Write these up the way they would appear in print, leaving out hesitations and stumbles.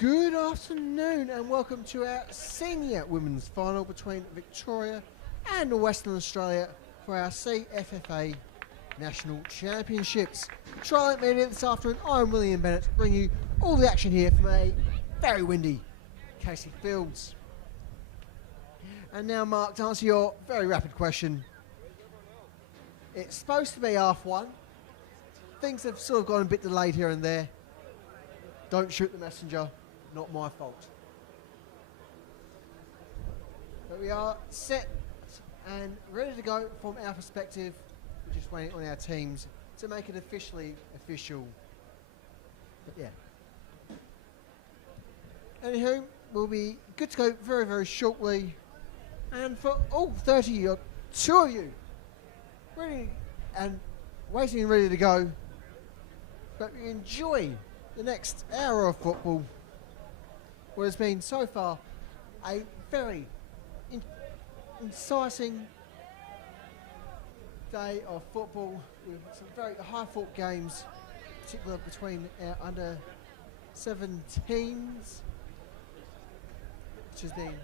Good afternoon and welcome to our senior women's final between Victoria and Western Australia for our Cffa National Championships. Trial Media this afternoon, I'm William Bennett, bringing you all the action here from a very windy Casey Fields. And now, Mark, to answer your very rapid question, it's supposed to be half one. Things have sort of gone a bit delayed here and there. Don't shoot the messenger, not my fault. But we are set and ready to go from our perspective. We're just waiting on our teams to make it officially official. But yeah. Anywho, we'll be good to go very, very shortly. And for all 32 of you, ready and waiting and ready to go, but we enjoy the next hour of football, what has been so far a very inciting day of football with some very high-fought games, particularly between our under 17s, which has been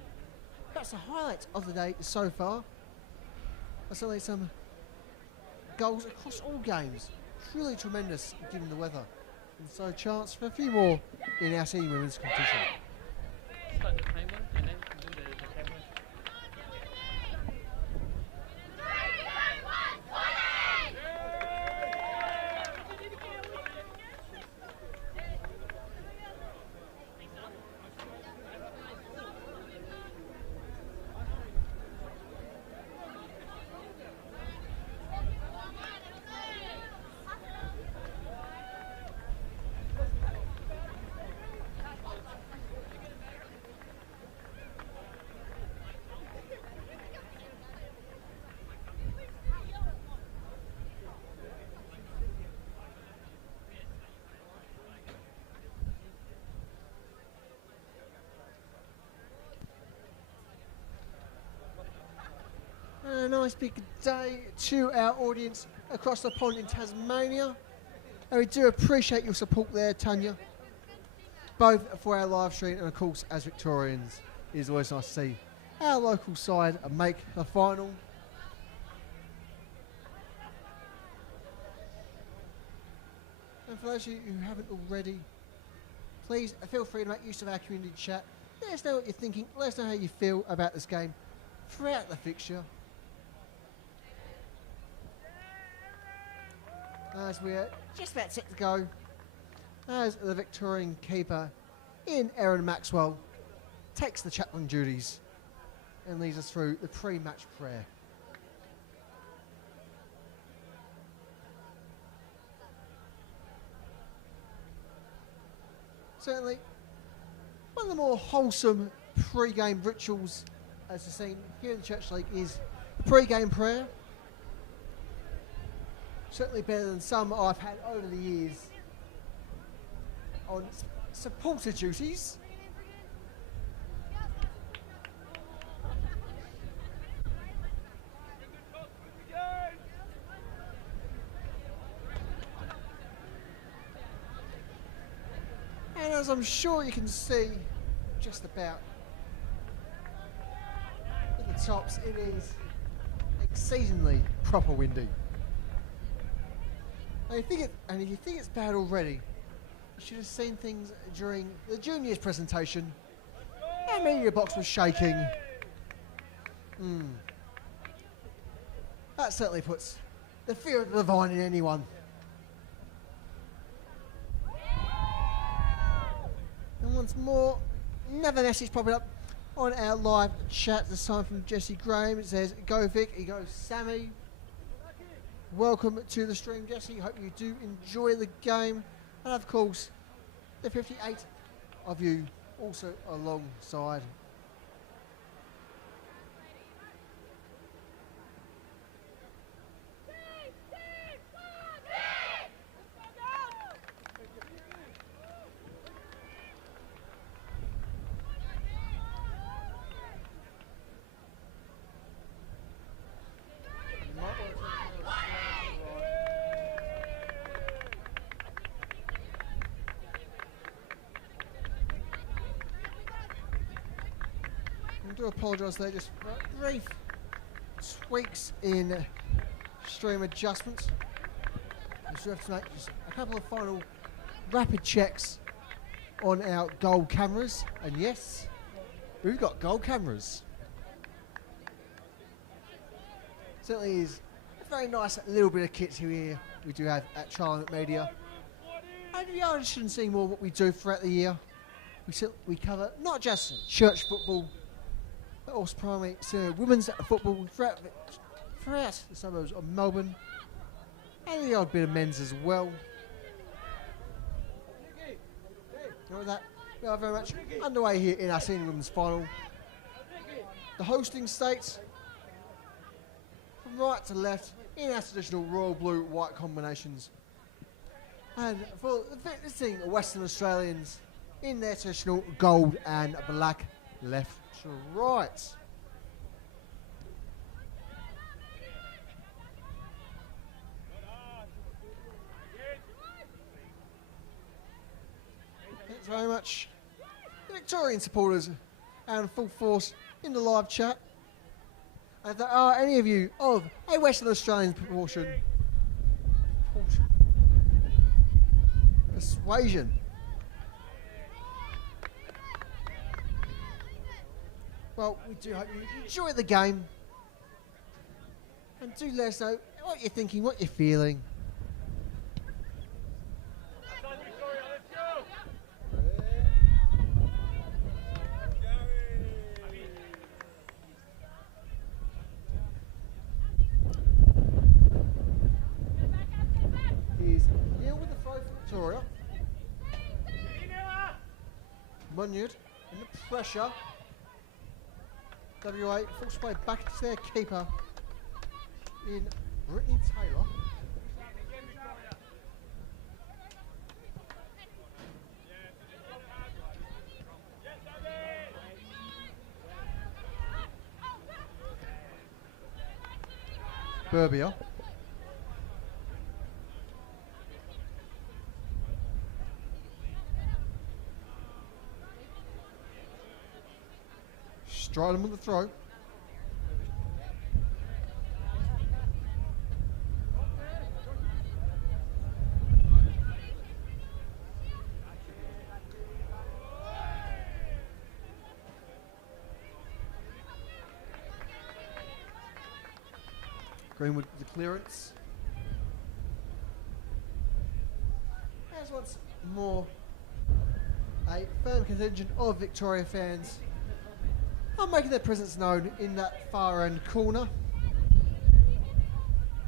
perhaps the highlight of the day so far. There's certainly some goals across all games, truly tremendous given the weather. And so a chance for a few more in our senior women's competition. Start the timer and then do the camera. A nice big day to our audience across the pond in Tasmania. And we do appreciate your support there, Tanya. Both for our live stream and of course as Victorians. It is always nice to see our local side make the final. And for those of you who haven't already, please feel free to make use of our community chat. Let us know what you're thinking. Let us know how you feel about this game throughout the fixture. As we're just about set to go, as the Victorian keeper in Erin Maxwell takes the chaplain duties and leads us through the pre-match prayer. Certainly, one of the more wholesome pre-game rituals as we've seen here in the Church League is the pre-game prayer. Certainly better than some I've had over the years on supporter duties. And as I'm sure you can see just about at the tops, it is exceedingly proper windy. And if you think it's bad already, you should have seen things during the juniors presentation. Our media box was shaking. That certainly puts the fear of the divine in anyone. And once more, another message popping up on our live chat, this time from Jesse Graham. It says, "Go Vic," he goes, "Sammy." Welcome to the stream, Jesse. Hope you do enjoy the game. And of course, the 58 of you also alongside. do apologise there, just brief tweaks in stream adjustments. We still have to make just a couple of final rapid checks on our goal cameras, and yes, we've got goal cameras. Certainly is a very nice little bit of kit here we do have at Trial Media. And if you are interested in seeing more of what we do throughout the year, we cover not just church football, but also primarily women's football throughout the suburbs of Melbourne, and the odd bit of men's as well. And with that, we are very much underway here in our senior women's final. The hosting states, from right to left, in our traditional royal blue-white combinations. And for visiting Western Australians, in their traditional gold and black, left to right. Thanks very much. The Victorian supporters are in full force in the live chat. And if there are any of you of a Western Australian persuasion, well, we do hope you enjoy the game, and do let us know what you're thinking, what you're feeling. Here's Neil with the throw for Victoria. Munyard in the pressure. WA forced play back to their keeper in Brittany Taylor. Burbia. Stridham with the throw. Greenwood with the clearance. As once more, a firm contingent of Victoria fans are making their presence known in that far end corner.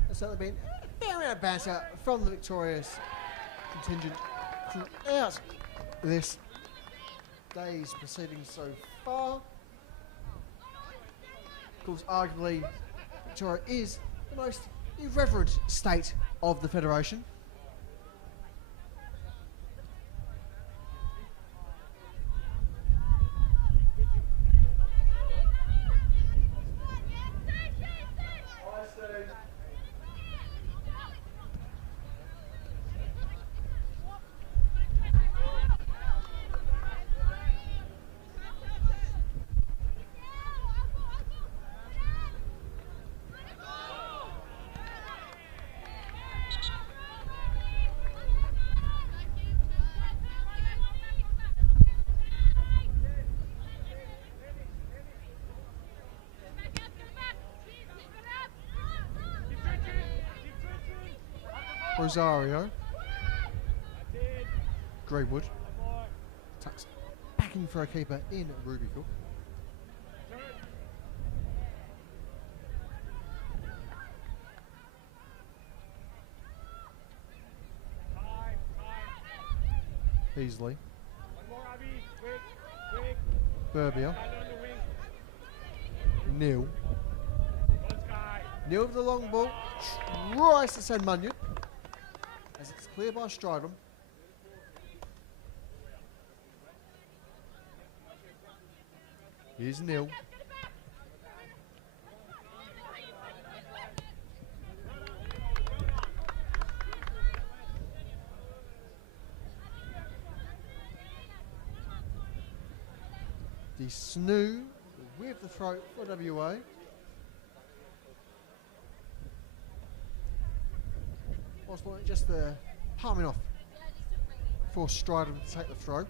There's certainly been a fair amount of banter from the Victoria's contingent throughout this day's proceedings so far. Of course, arguably, Victoria is the most irreverent state of the Federation. Rosario. Greenwood. Tucks back in for a keeper in Rubical. Beasley. Burbia. Neil. Neil with the long ball. Tries to send Munyard, as it's cleared by Stridham. Here's Neil. The Snoo with the throw for WA. Whilst just the palming off for Stridham to take the throw.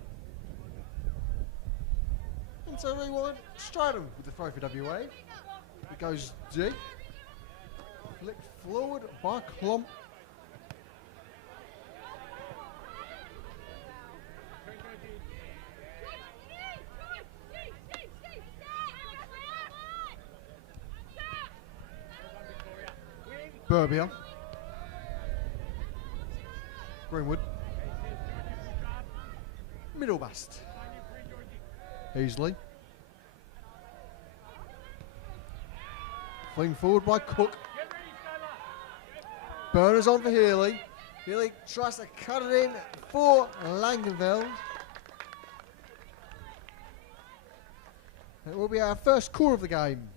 And so rewind, Stridham with the throw for WA. It goes deep. Flicked forward by Klomp. Burbia. Greenwood. Middle bust. Easily. Fling forward by Cook. Burners on for Healy. Healy tries to cut it in for Langenveld. And it will be our first quarter of the game.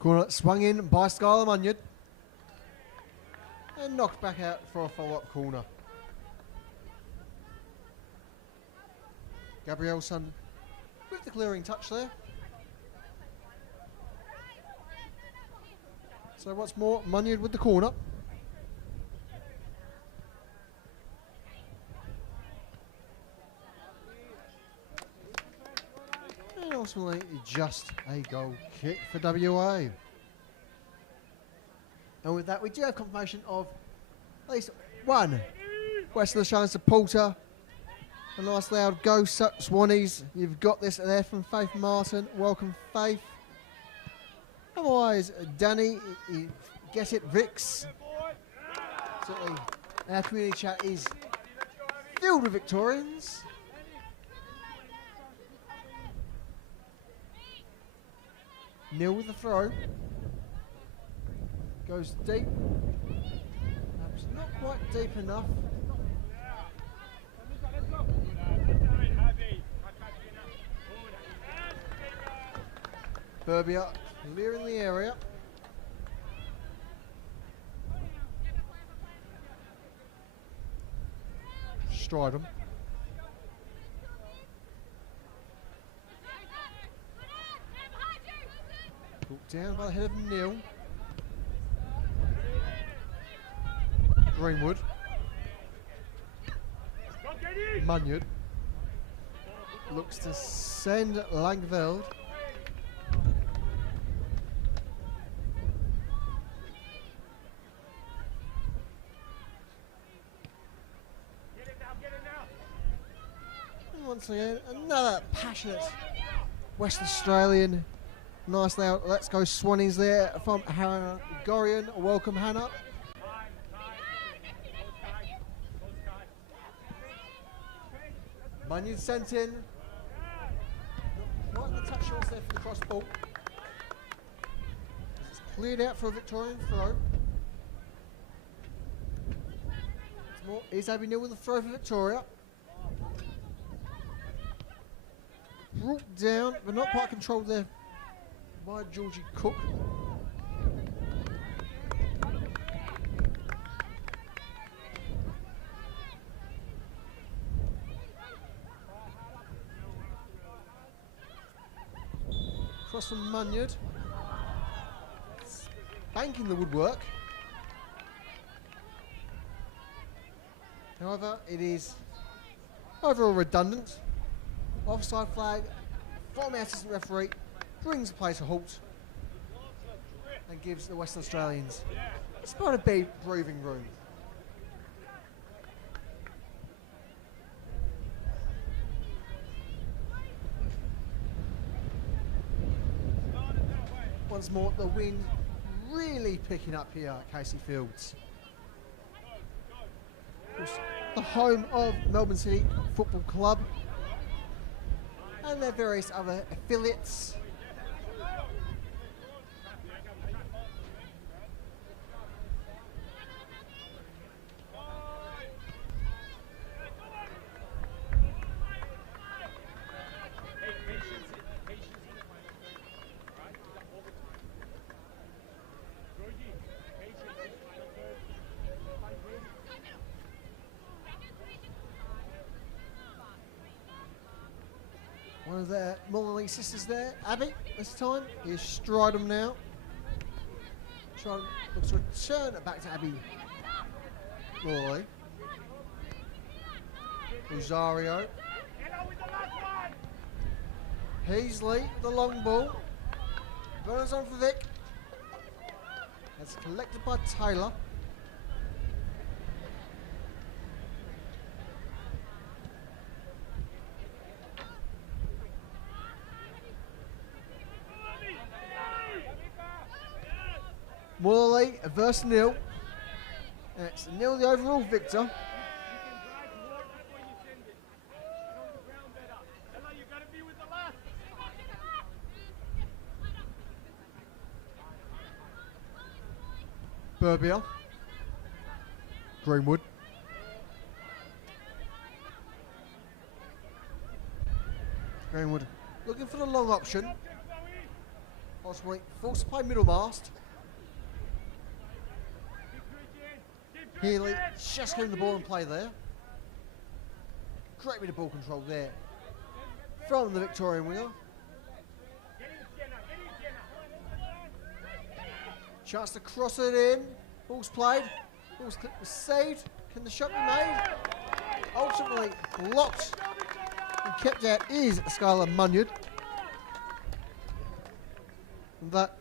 Corner swung in by Skylar Munyard. And knocked back out for a follow-up corner. Gabrielson with the clearing touch there. So what's more, Munyard with the corner. And ultimately just a goal kick for WA. And with that, we do have confirmation of at least one Western Australian supporter. A nice loud go, Swannies. You've got this there from Faith Martin. Welcome, Faith. Otherwise, Danny, get it, Vix. Certainly, our community chat is filled with Victorians. Neil with the throw. Goes deep. Perhaps not quite deep enough. Burbia clearing the area. Stridham. Put down by the head of Neil. Greenwood. Munyard. Looks to send Langveld. And once again, another passionate West Australian. Nice now. Let's go Swannies there from Hannah Gorian. Welcome, Hannah. Munyard sent in. Not quite the touch shots there for the cross ball. It's cleared out for a Victorian throw. Is Abby Neal with the throw for Victoria. Brought down, but not quite controlled there by Georgie Cook. Cross from Munyard. Banking the woodwork. However, it is overall redundant. Offside flag from our assistant referee brings the play to halt and gives the Western Australians a spot of breathing room. Once more, the wind really picking up here at Casey Fields. Of course, the home of Melbourne City Football Club and their various other affiliates. of their Morley sisters there. Abby, this time, is Stridham now. Stridham looks to return it back to Abby Morley. Rosario. Heasley, the long ball. Runs on for Vic. That's collected by Taylor. Morley versus Neil. It's Neil the overall victor. Burbia. Greenwood. Greenwood looking for the long option. Possibly force to play middle mast. Healy just getting the ball and play there. Great bit of ball control there from the Victorian winger. Chance to cross it in. Ball's played. Ball's saved. Can the shot be made? Ultimately blocked and kept out is Skylar Munyard. And that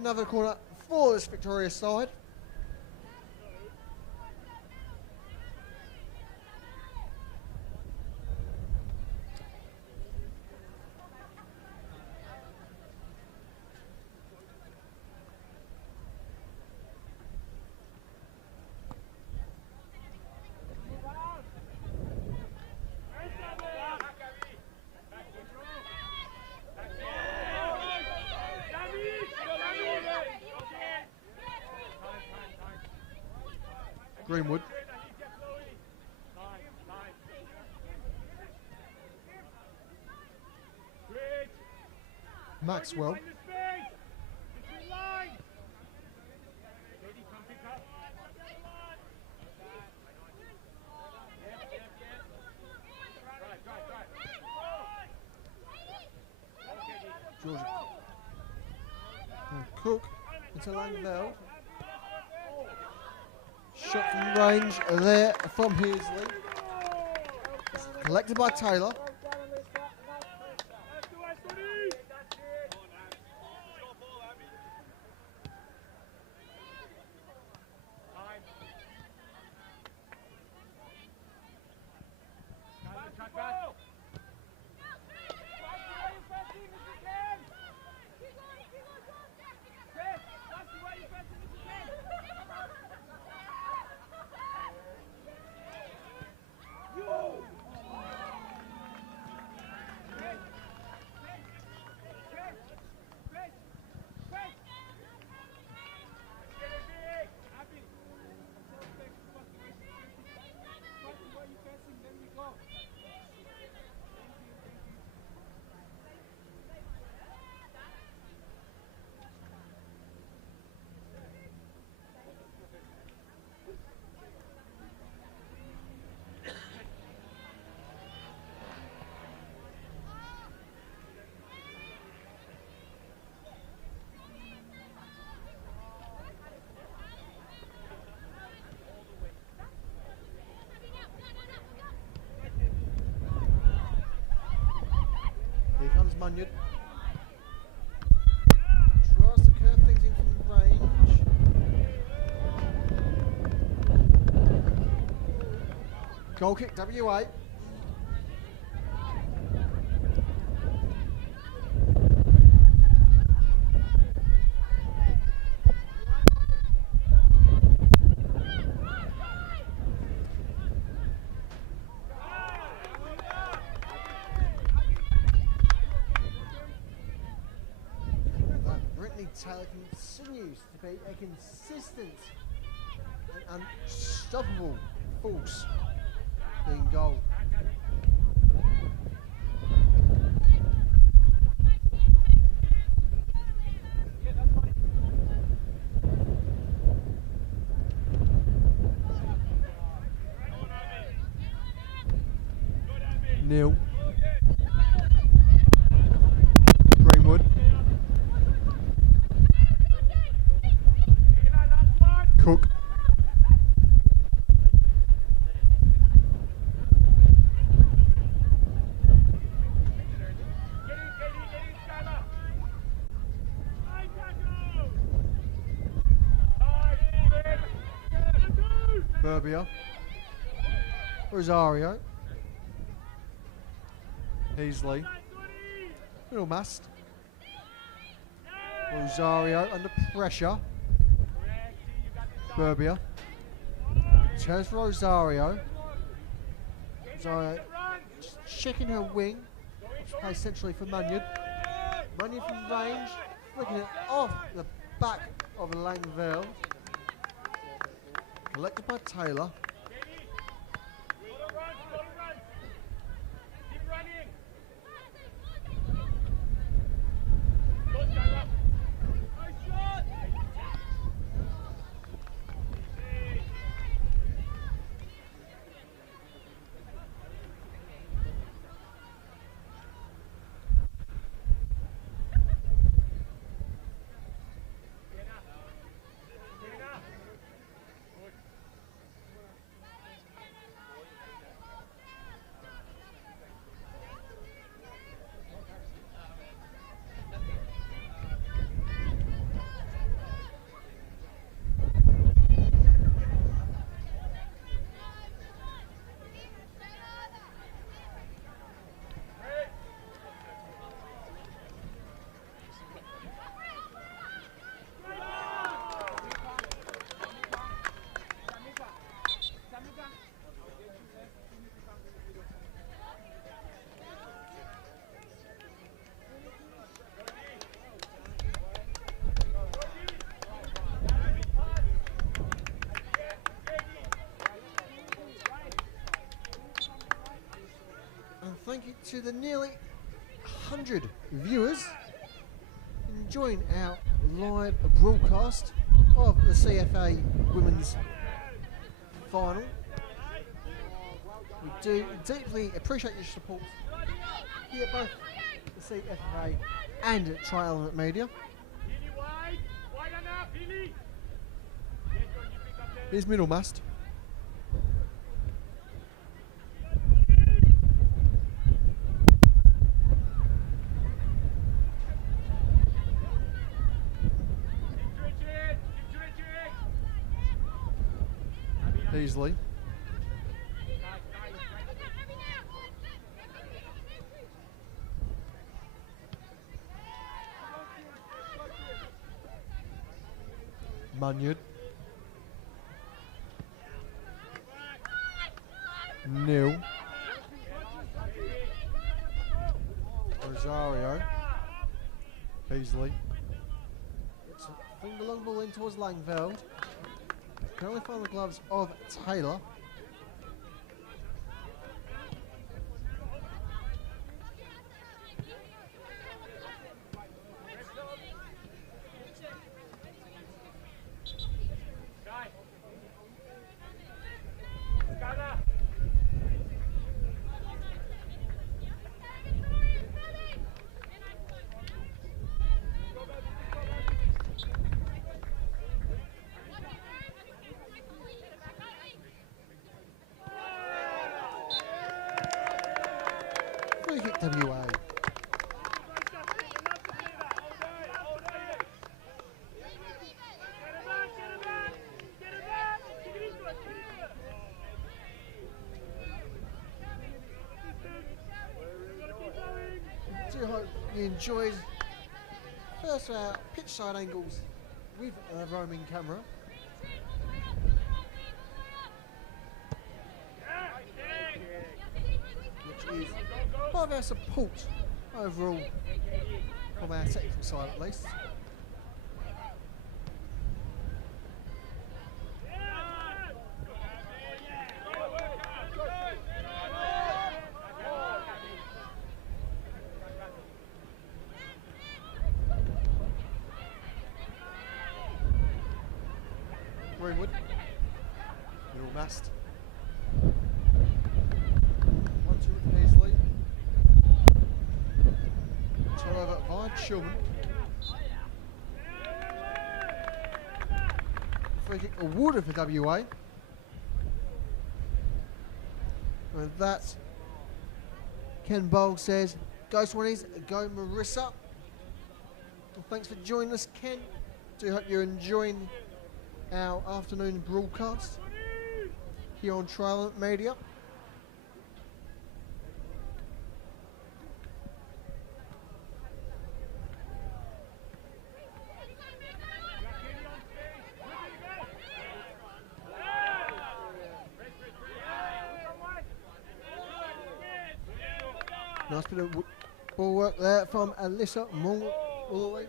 another corner for this Victoria side. Greenwood. Maxwell. Georgia. And Cook into Langveld. Shot from range there from Heasley. Collected by Taylor. Here comes Munyard. Tries to curve things in from range. Goal kick, WA. Taylor continues to be a consistent and unstoppable force in goal. Neil. Cook. Burbia. Rosario. Heasley. Middle mast. Rosario under pressure. Burbia. Turns for Rosario. Rosario just checking her wing. Plays centrally for Munyard. Munyard from range. Flicking it off the back of Langveld. Collected by Taylor. Thank you to the nearly 100 viewers enjoying our live broadcast of the CFA Women's Final. We do deeply appreciate your support here at both the CFA and Tri-Element Media. Here's middle mast. Easily. Munyard. Nil. Rosario. Beasley. It's a finger long ball in towards Langveld. Can only find the gloves of Taylor. Free kick WA. I do hope you enjoyed first our pitch side angles with a roaming camera. Which is part of our support overall from our technical side at least. Greenwood, middle mast. 1-2 with Paisley. Turnover by Chilman. free kick awarded for WA. And that, Ken Bowl says, go Swannies, go Marissa. Well, thanks for joining us, Ken. Do hope you're enjoying our afternoon broadcast here on Trial Media. Nice bit of ball work there from Alyssa Mulway.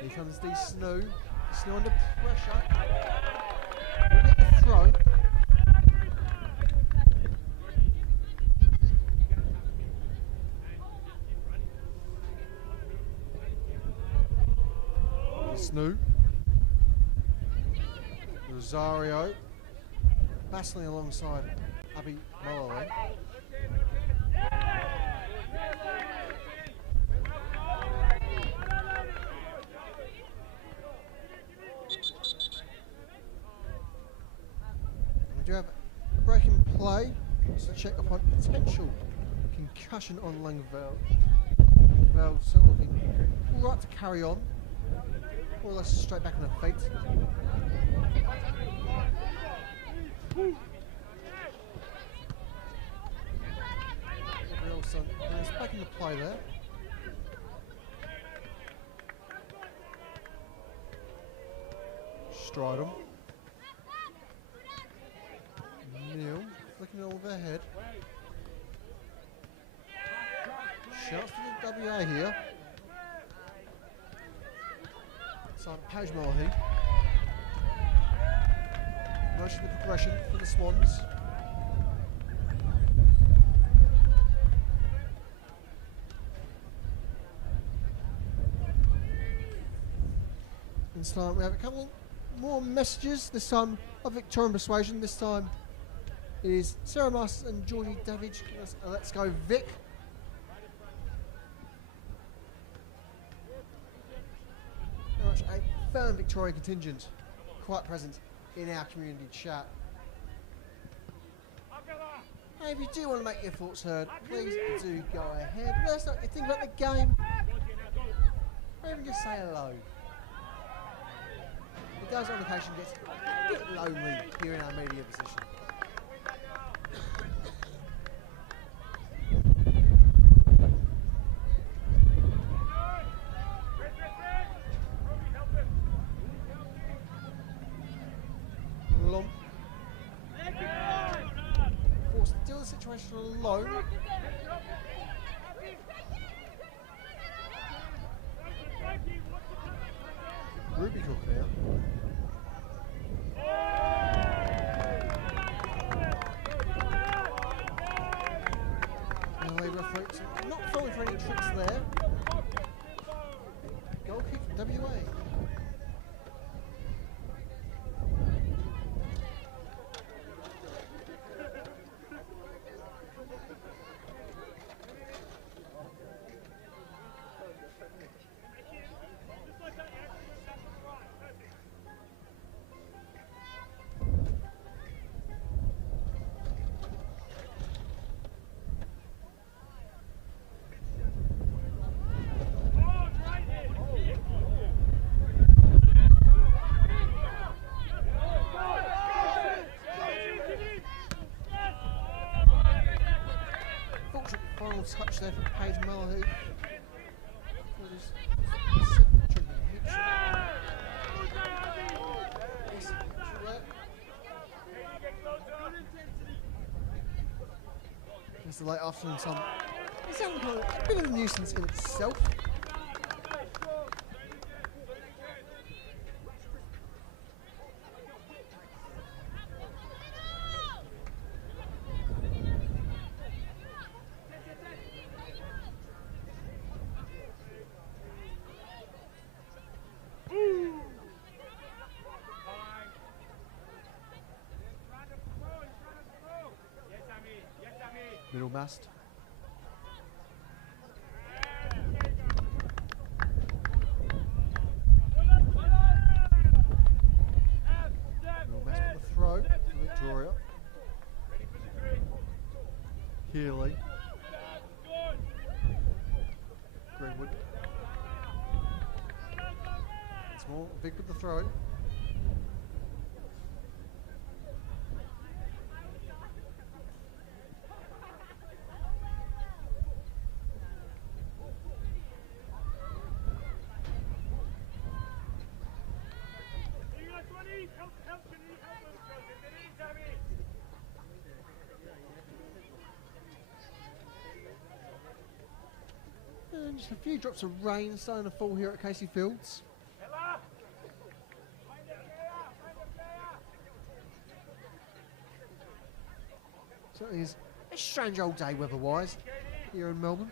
Here comes the Snow. Snow under pressure. We'll get the throw. Snow. Rosario. Battling alongside Abby Mulway. We do have a break in play. Just to check upon potential concussion on Langveld. Langveld still looking all right to carry on. More or less straight back on her feet. It's back in the play there. Stridham. Neil looking overhead. Shouts for the WA here. Simon Page Mulhey. Most of the progression for the Swans. This time we have a couple more messages, this time of Victorian persuasion. This time it is Sarah Masters and Georgie Davidge. Let's go Vic. Very much a firm Victorian contingent quite present in our community chat. Hey, if you do want to make your thoughts heard, please do go ahead. Let us know what you think about the game. Or even just say hello. It does on occasion get a bit lonely here in our media position. Lump. Forced to deal with the situation alone. Ruby Cook now. Not falling for any tricks there. Goal kick from WA. Final touch there for Paige Mulhey. It's the late afternoon sun. It's a bit of a nuisance in itself. Middle middle mast. Middle mast for the throw for Victoria. Healy. Greenwood. Small, Vic with the throw. And just a few drops of rain starting to fall here at Casey Fields. Certainly is a strange old day weather-wise here in Melbourne.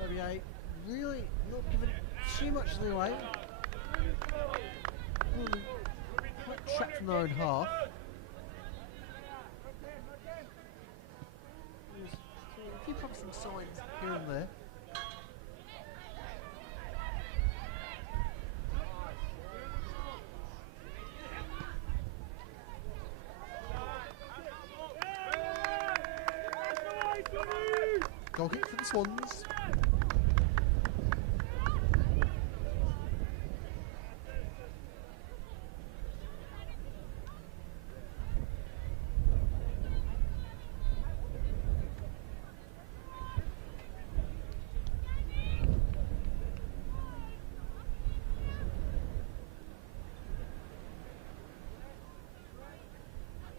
WA really not giving too much leeway. Really quite trapped in their own half. There's a few promising signs here and there. Goal kick for the Swans.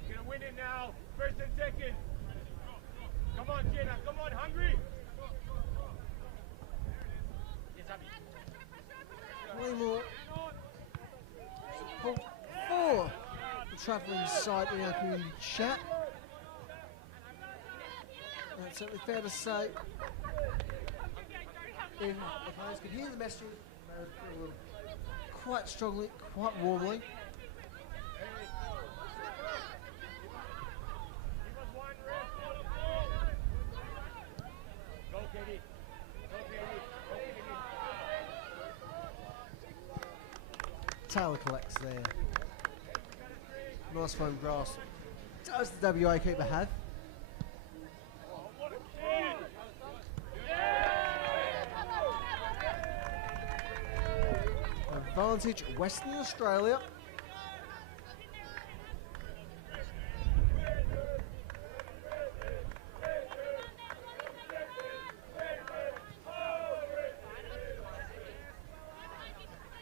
You're gonna win it now, first and second. Come on, Jenna, come on, hungry. Way more support for the travelling side in our community chat. That's certainly fair to say. If players could hear the message quite strongly, quite warmly. Taylor collects there. Nice firm grasp. Does the WA keeper have? Advantage Western Australia.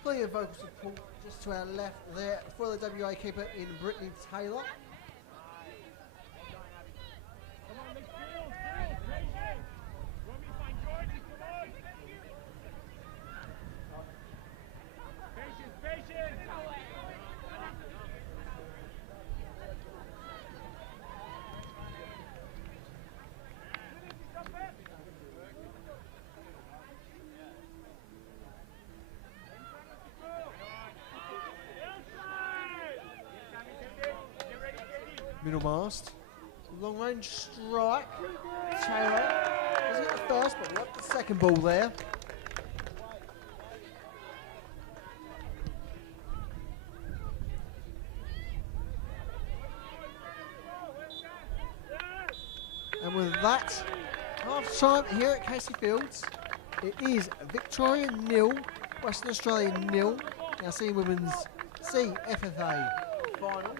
Plenty of vocal support just to our left there for the WA keeper in Brittany Taylor. Middle mast. Long range strike. Taylor doesn't get the first, but what the second ball there. And with that, half time here at Casey Fields, it is Victoria 0, Western Australia 0. Now seeing women's Cffa final.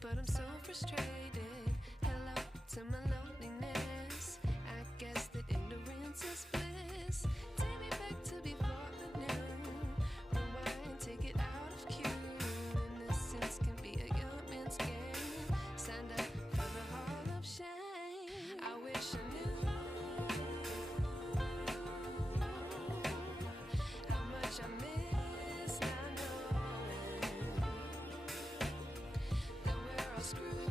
But I'm so frustrated. Hello to my loneliness. I guess that ignorance is bliss. Take me back to before the noon. Rewind, take it out of cue. Innocence can be a young man's game. Signed up for the hall of shame. I wish I knew how much I miss not knowing that we're all screwed.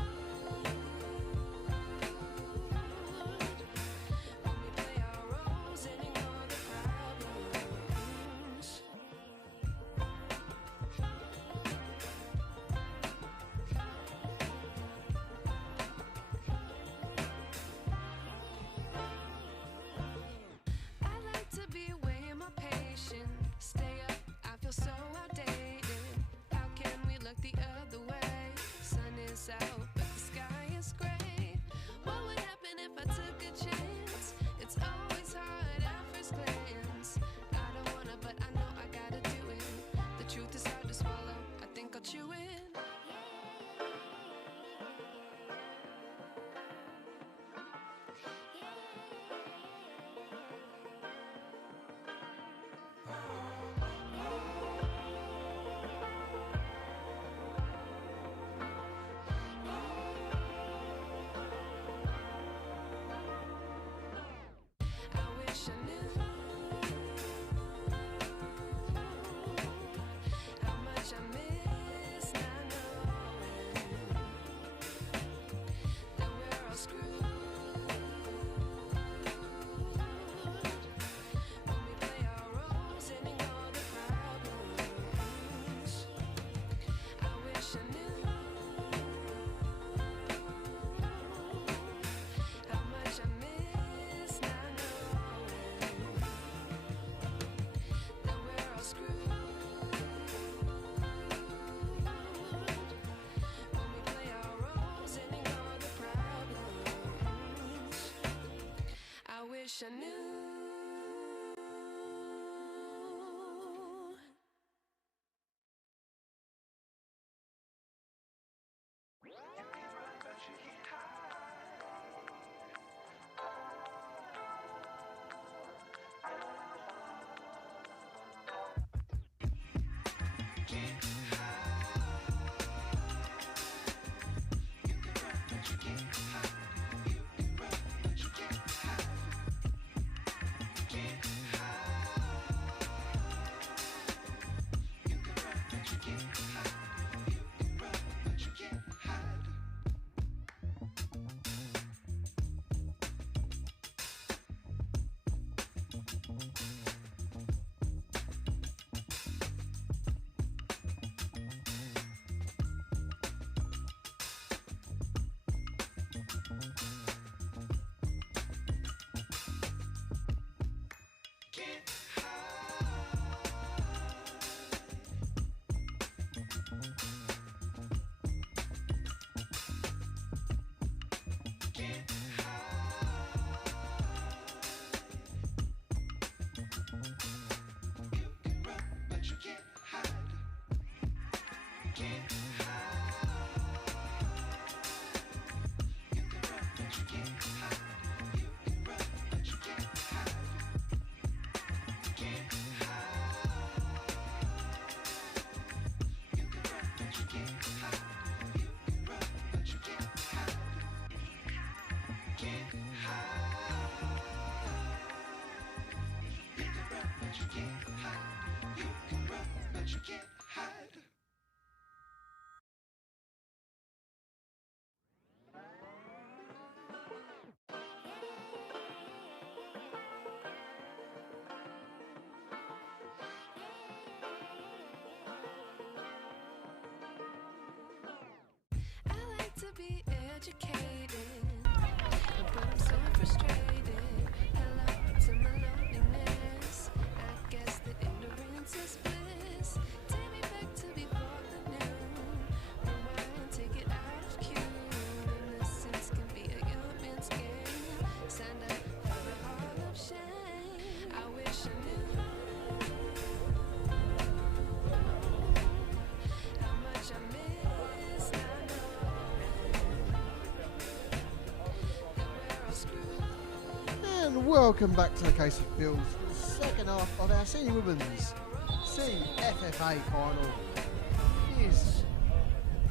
educated, but I'm so frustrated. Hello to my loneliness. I guess that ignorance is bliss. Take me back to before the new. Rewind, take it out of cue. Innocence can be a young man's game. Signed up for the hall of shame. I wish I knew how much I missed. I know that we're all screwed. And welcome back to the Case of Fields for the second half of our Senior Women's Cffa final. It is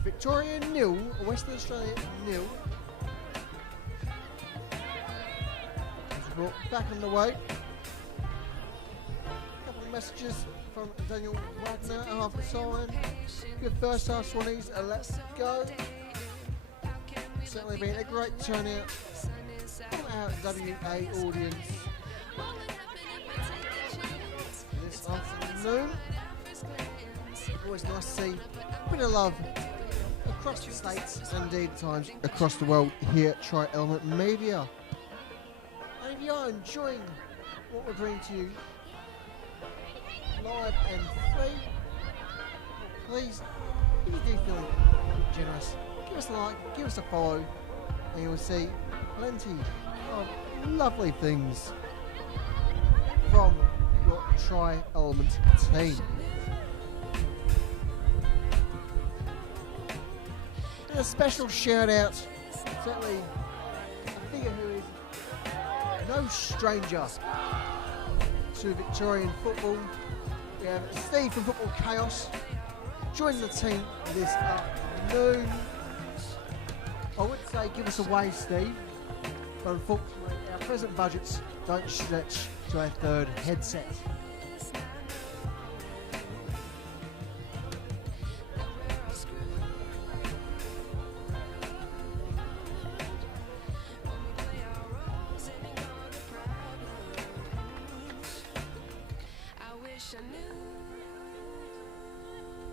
Victoria 0, Western Australia 0. It's brought back on the way. A couple of messages from Daniel Wagner after time. Good first half, Swannies. Let's go. Certainly been a great turnout from our WA audience this afternoon. Always nice to see a bit of love across the states and indeed at times across the world here at Tri-Element Media. And if you are enjoying what we're bringing to you live and free, please, if you do feel generous, give us a like, give us a follow, and you'll see plenty of lovely things from your Tri-Element team. And a special shout out, certainly a figure who is no stranger to Victorian football. We have Steve from Football Chaos joining the team this afternoon. I would say give us a wave, Steve, but unfortunately our present budgets don't stretch to our third headset.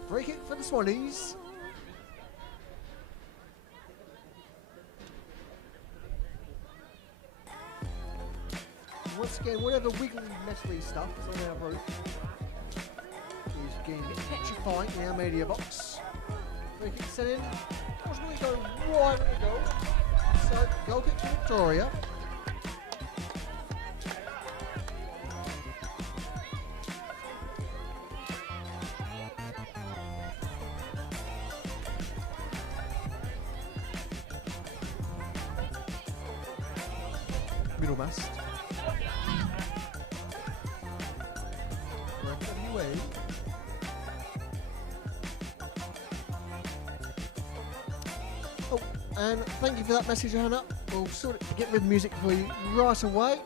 Free kick for the Swannies. Once again, whatever wiggly, messy stuff is on our roof is getting petrifying in our media box. Free kick set in. Doesn't really go wide at the goal. So, goal kick for Victoria. Middle mast. WA. Oh, and thank you for that message, Hannah. We'll sort of get rid of music for you right away.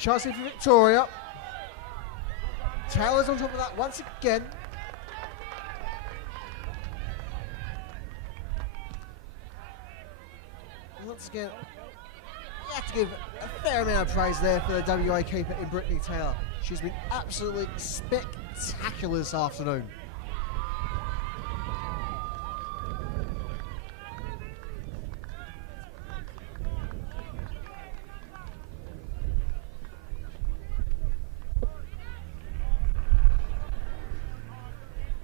Chelsea for Victoria. Taylor's on top of that once again. Once again, you have to give a fair amount of praise there for the WA keeper in Brittany Taylor. She's been absolutely spectacular this afternoon.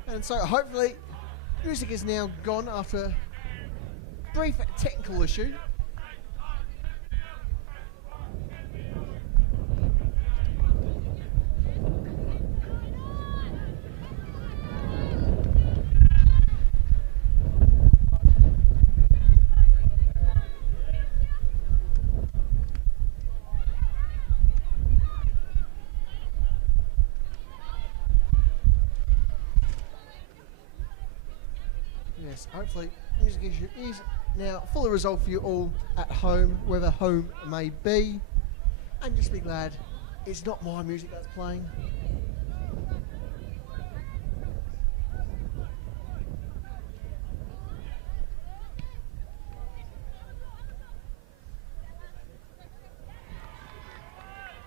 And so hopefully music is now gone after a brief technical issue. Yes, hopefully music issue is now fully resolved for you all at home, wherever home may be. And just be glad it's not my music that's playing.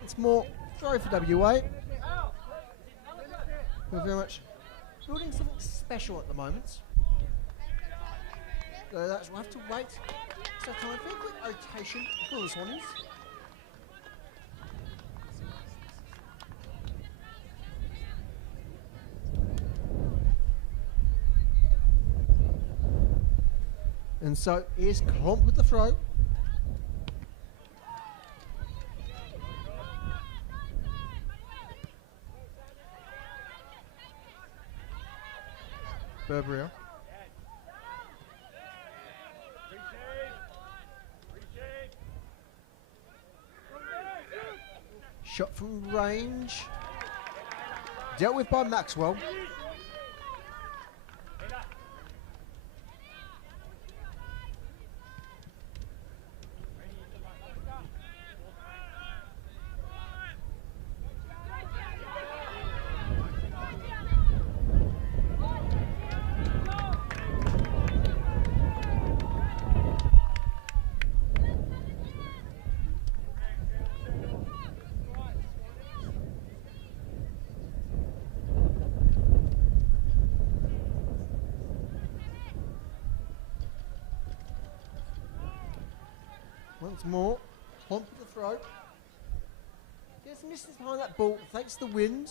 It's more throw for WA. We're very much building something special at the moment. So we'll have to wait some time for a quick rotation for the Swannies. And so here's Comp with the throw. Burberry. Shot from range. Dealt with by Maxwell. Once more, Hump with the throw. Gets misses behind that ball, thanks to the wind.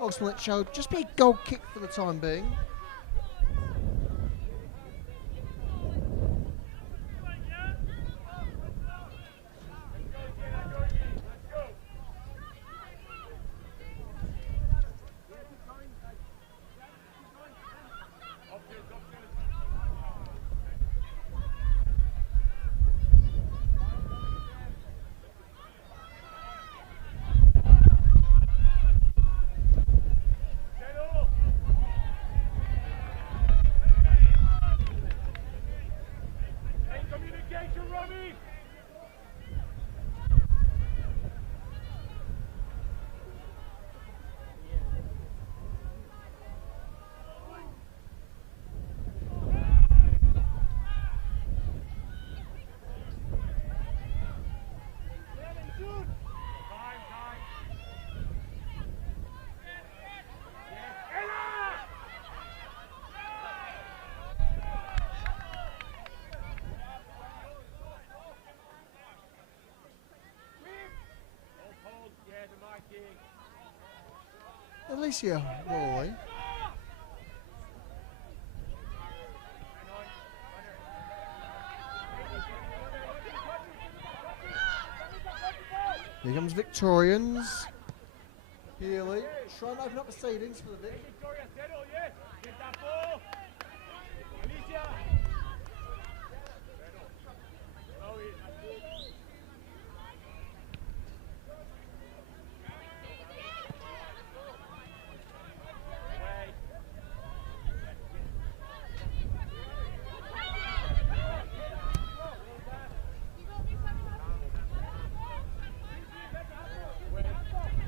Ultimately, it showed just be a goal kick for the time being. Alicia Worley. Here comes Victorians. Healy trying to open up the seedings for the Vic.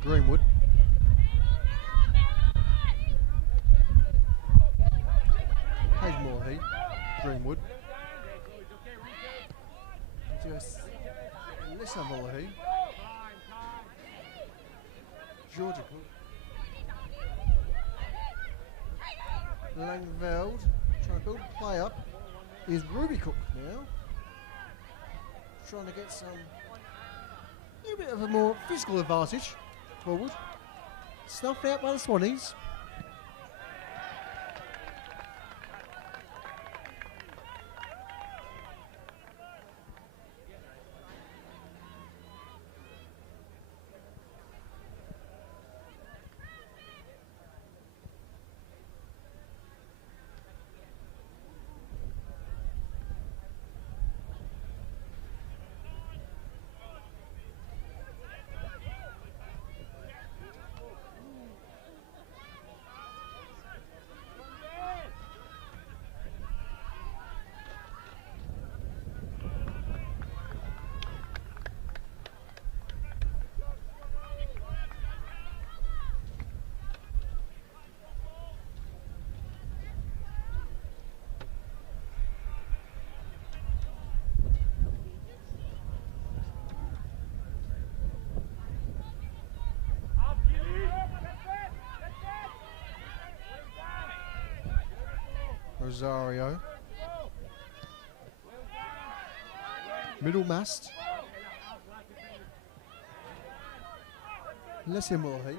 Greenwood. Hagemore Heat. Greenwood. Just listen Heat. Georgia Cook. Langveld trying to build a play up. Is Ruby Cook now. Trying to get some a little bit of a more physical advantage forward. Snuffed out by the Swannies. Rosario. Middle mast. Leslie Morley.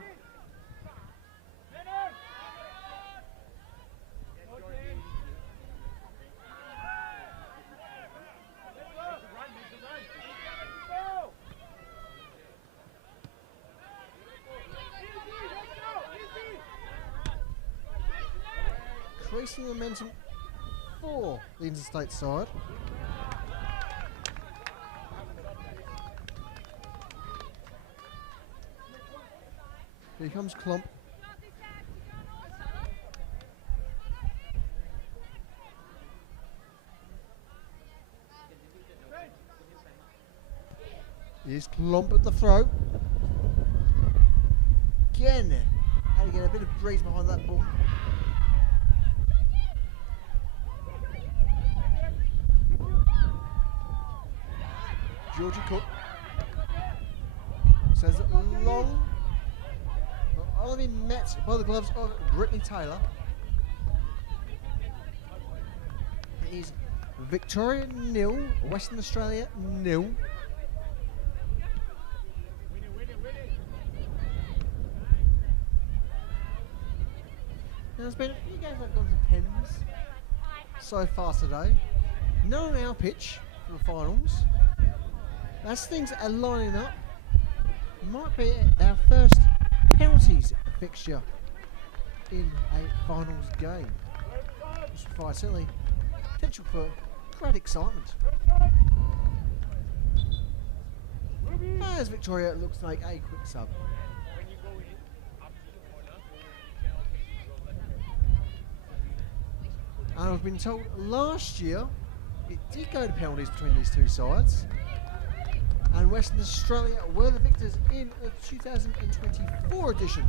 Increasing momentum for the interstate side. Here comes Klomp. Here's Klomp at the throw. Again, had to get a bit of breeze behind that ball. Georgie Cook says it long. Well, only met by the gloves of Brittany Taylor. It is Victoria 0, Western Australia 0. Now there's been a few games that have gone to pens so far today. None on our pitch for the finals. As things are lining up, might be our first penalties fixture in a finals game. Which provides certainly potential for great excitement. As Victoria looks to make a quick sub. And I've been told last year it did go to penalties between these two sides. And Western Australia were the victors in the 2024 edition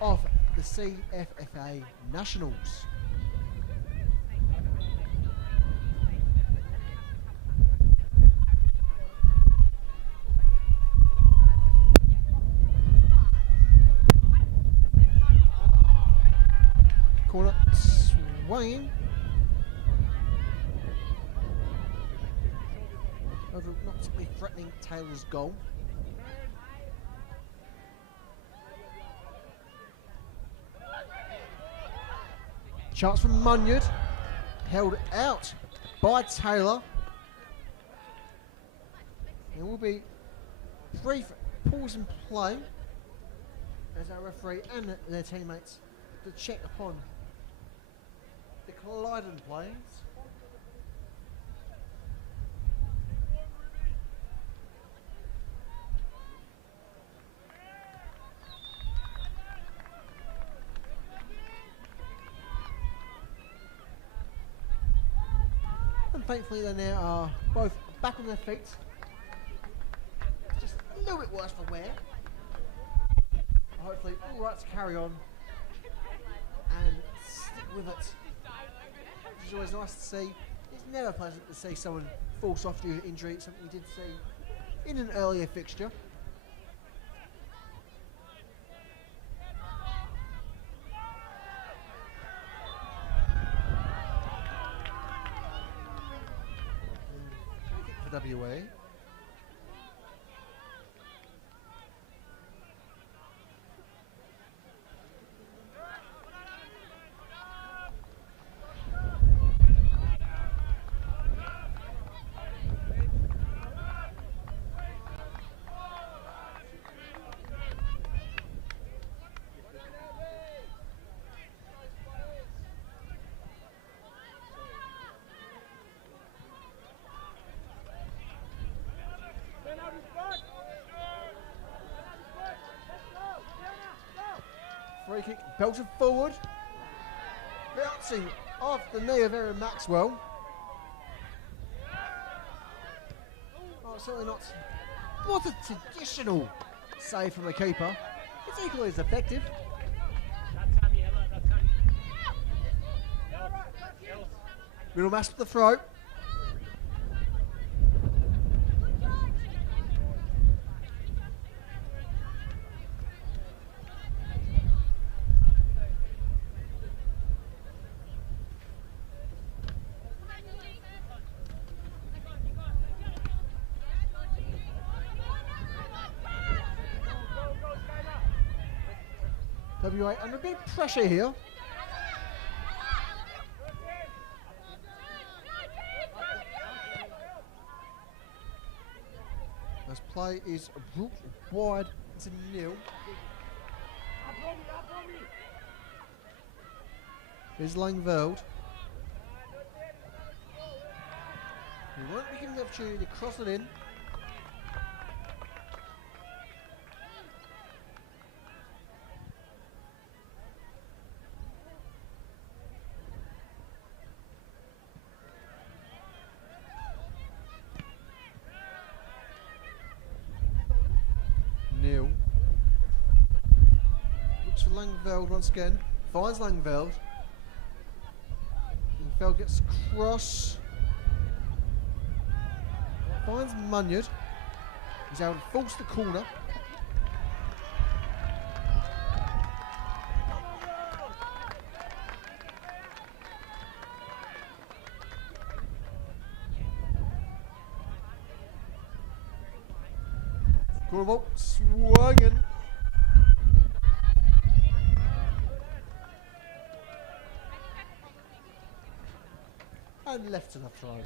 of the Cffa Nationals. Corner swinging. Over not particularly threatening Taylor's goal. Chance from Munyard, held out by Taylor. There will be brief pause in play as our referee and their teammates to check upon the Colliding players. Thankfully they now are both back on their feet. Just a little bit worse for wear. Hopefully all right to carry on and stick with it. Which is always nice to see. It's never pleasant to see someone fall off due to injury. It's something we did see in an earlier fixture. For WA. Free kick belted forward. Bouncing off the knee of Erin Maxwell. Oh, certainly not. What a traditional save from the keeper. It's equally as effective. Middle mass with the throw. WA under a bit of pressure here. As play is brought wide to nil. Here's Langveld. He won't be given the opportunity to cross it in. Neil looks for Langveld once again. Finds Langveld. Langveld gets cross. Finds Munyard. He's able to force the corner. Corner ball swinging. And left enough throw.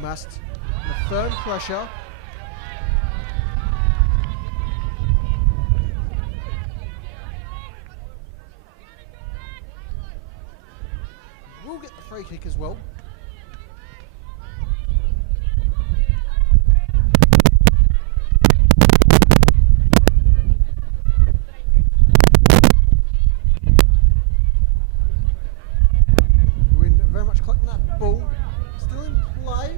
Mast, the firm pressure. We'll get the free kick as well. We're very much collecting that ball. Still in play.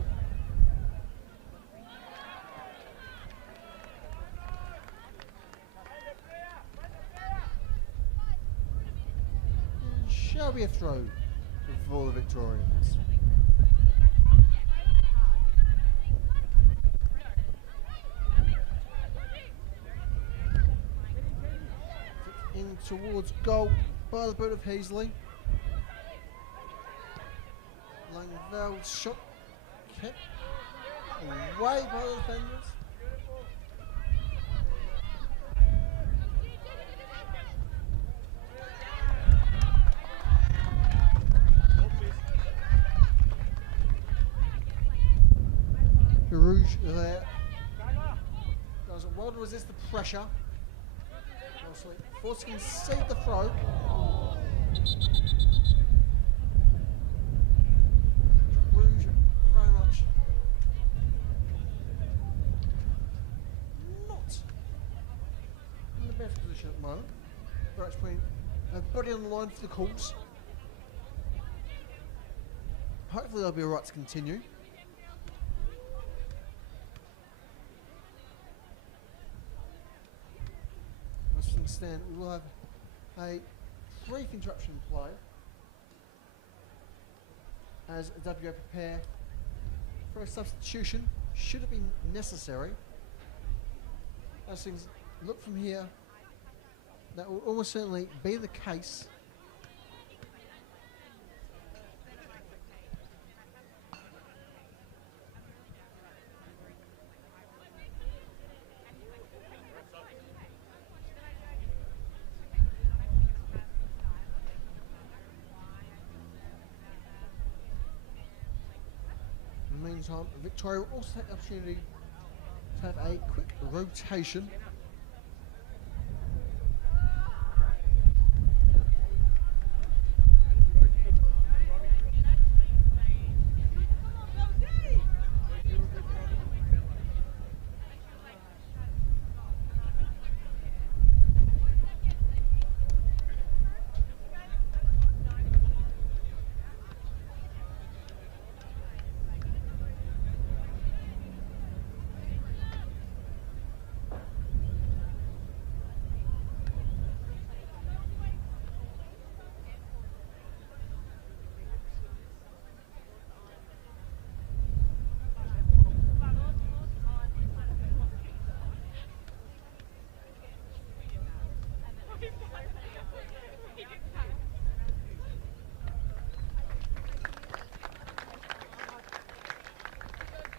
Shall be a throw for the Victorians. In towards goal by the boot of Heasley. Langveld's shot kept away by the defenders. Rouge there does well to resist the pressure. Obviously, forced to concede the throw. Rouge very much not in the best position at the moment. Very much putting a body on the line for the calls. Hopefully they'll be alright to continue. Stand, we will have a brief interruption in play as WA prepare for a substitution should it be necessary. As things look from here, that will almost certainly be the case. Meantime, Victoria will also take the opportunity to have a quick rotation.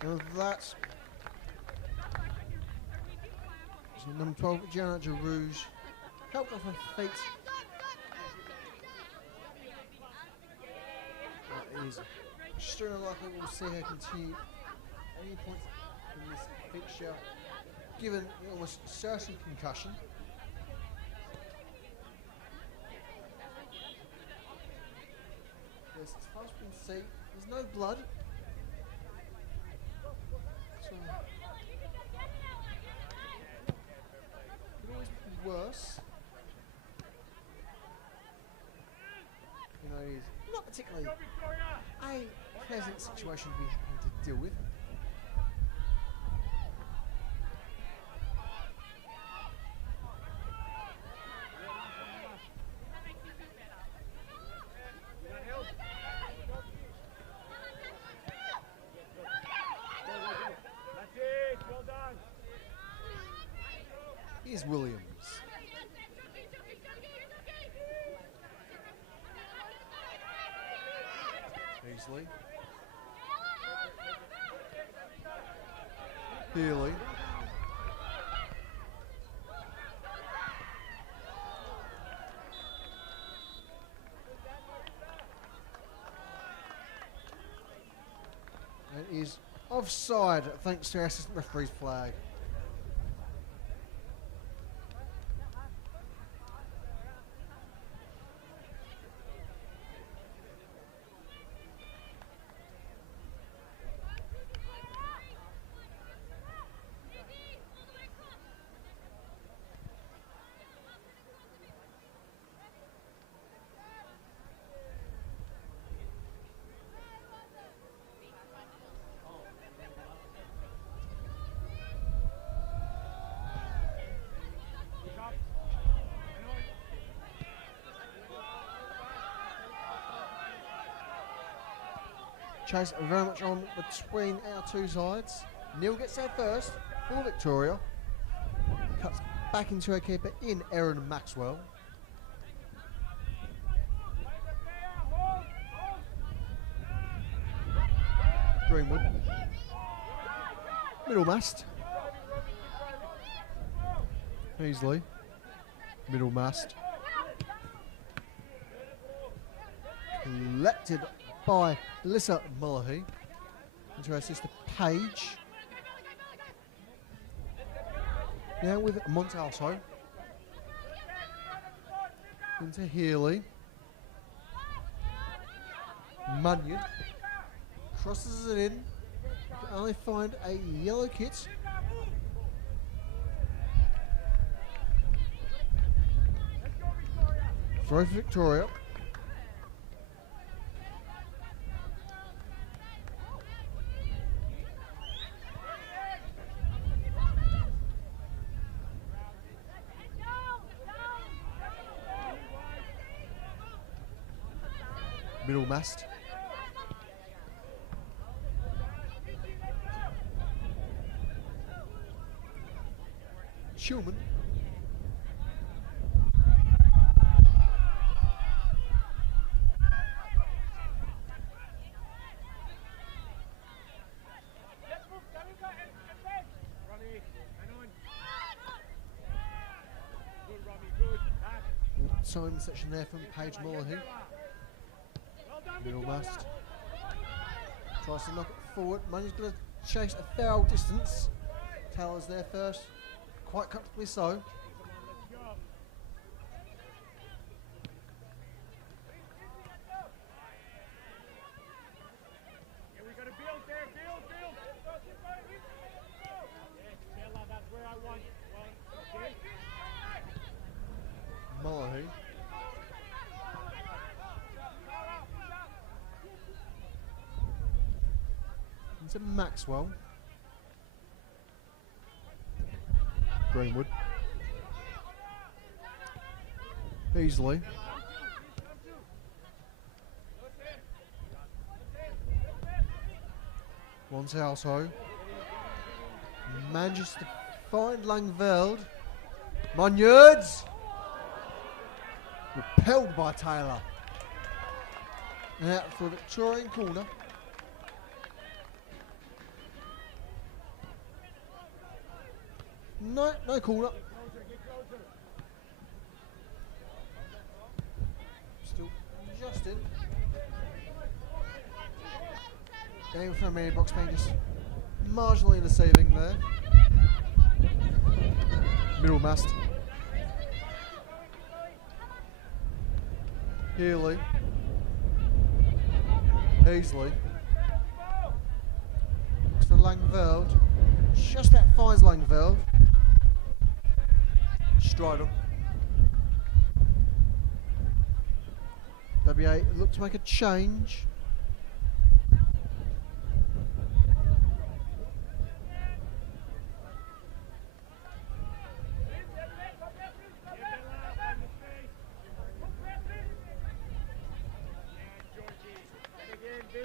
And with that, so number 12, Gianna Rouge, helped off her feet. That is extremely likely we'll see her continue any points in this fixture, given the almost certain concussion. As far as we can see, there's no blood. So, could always be worse. You know, it is not particularly a pleasant situation to be having to deal with. Here's Williams. Beasley. Healy. And is offside thanks to our assistant referee's flag. Chase very much on between our two sides. Neil gets there first for Victoria. Cuts back into her keeper in Erin Maxwell. Greenwood. Middle mast. Beasley. Middle mast. Collected by Alyssa Mullahy into her sister Paige. Now with Montalto into Healy. Munyon crosses it in. Can only find a yellow kit. Throw for Victoria. Middle mast. Schulman. Time section there from Paige Mullahy. Middle mast. Tries to knock it forward. Munion's going to chase a fair old distance. Taylor's there first. Quite comfortably so. Mullahy. Into Maxwell. Greenwood. Beasley. Montalto. Manages to find Langveld. Munyards. Repelled by Taylor. And out for a Victorian corner. No, no corner. Still just in. Going for a mini box pain, just marginally deceiving there. Middle mast. Healy. Heasley. It's for Langveld. Just that finds Langveld. Strider. WA look to make a change.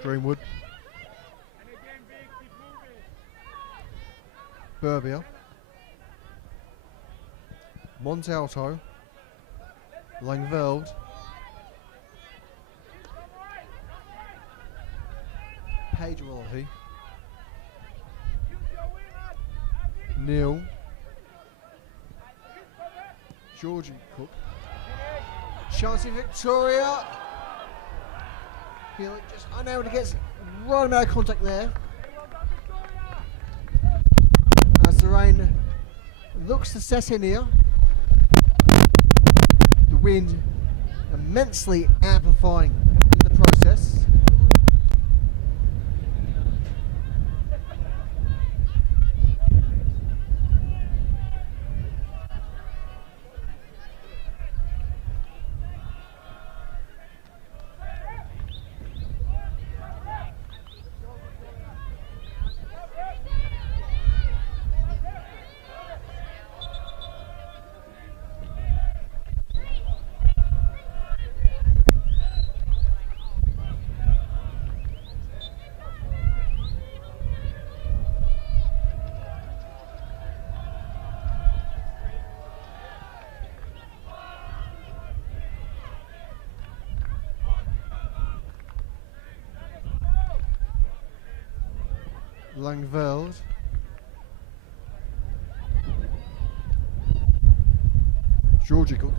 Greenwood. Burbia. Montalto. Langveld. Page Wallahy. Neil. Georgie Cook. Chancey Victoria. Healy just unable to get right amount of contact there. As the rain looks to set in here. The wind immensely amplifying in the process. Langveld. Georgie Cook.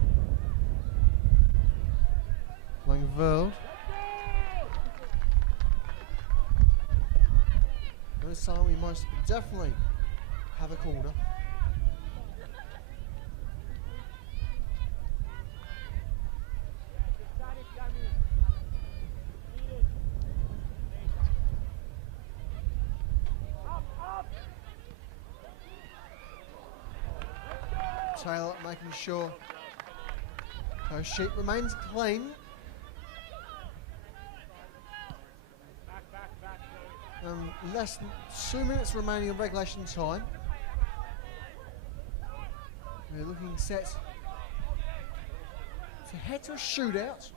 Langveld. This time we most definitely have a corner. Taylor making sure her sheet remains clean. Less than 2 minutes remaining of regulation time. We're looking set to head to a shootout.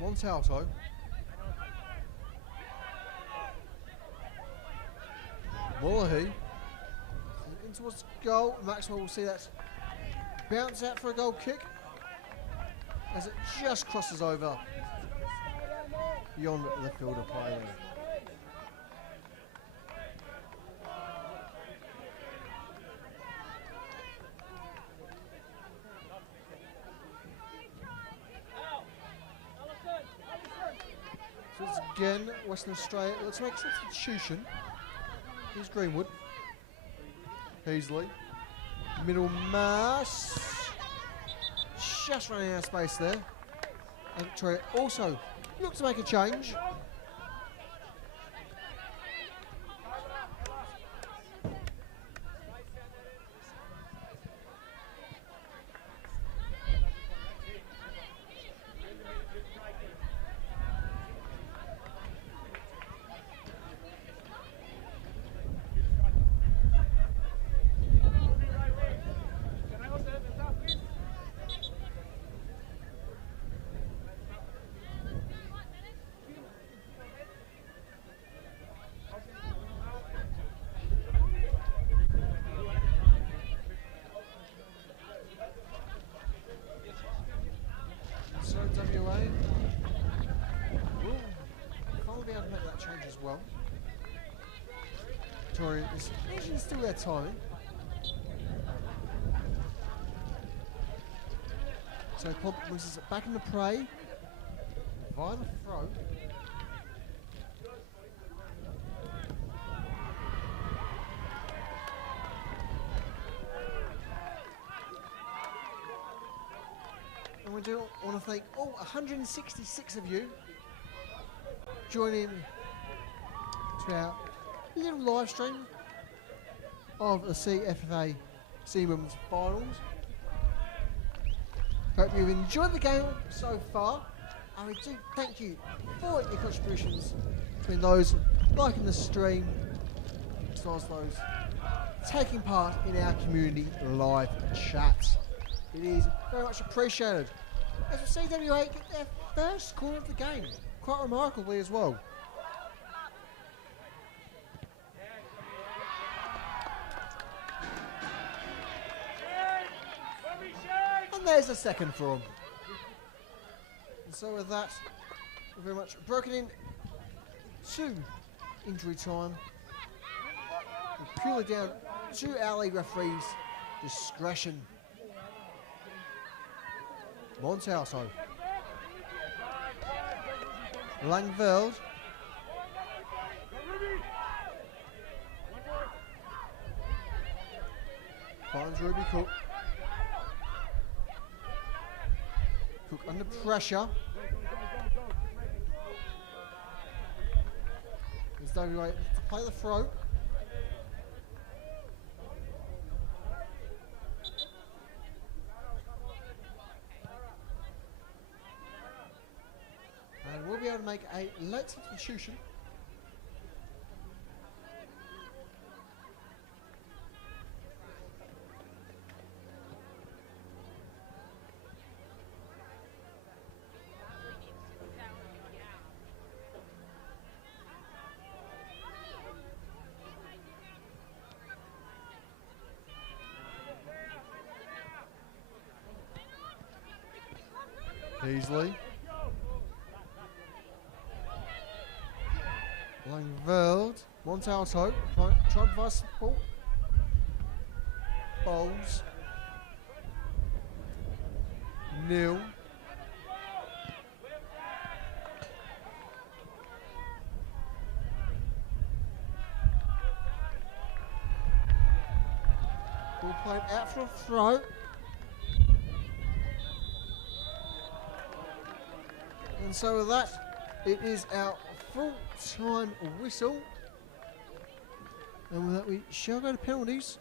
Montalto. Wallahy in towards goal. Maxwell will see that bounce out for a goal kick as it just crosses over beyond the fielder player. So it's again Western Australia. Let's make a substitution. Here's Greenwood. Heasley. Middle mass. Just running out of space there. And Victoria also looks to make a change. Victoria is actually still their timing. So Pop brings us back in the prey via the throw. And we do want to thank all 166 of you joining to our little live stream of the Cffa C Women's Finals. Hope you've enjoyed the game so far, and we do thank you for your contributions between those liking the stream as well as those taking part in our community live chat. It is very much appreciated. As the CWA get their first corner of the game, quite remarkably as well. And there's a second for them. And so with that, we're very much broken in to injury time. We're purely down to our league referees' discretion. Montalto. Langveld. Finds Ruby Cook. Cook under pressure. As WA to play the throw. And we'll be able to make a late substitution. Beasley. Langveld. Montalto. Trying to provide support. Bowles. Neil. Ball played out for a throw. And so with that, it is our full-time whistle. And with that, we shall go to penalties.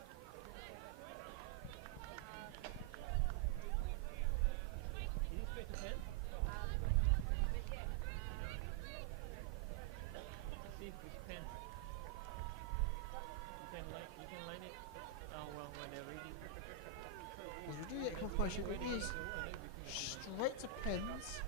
As we do get confirmation, it is straight to pens.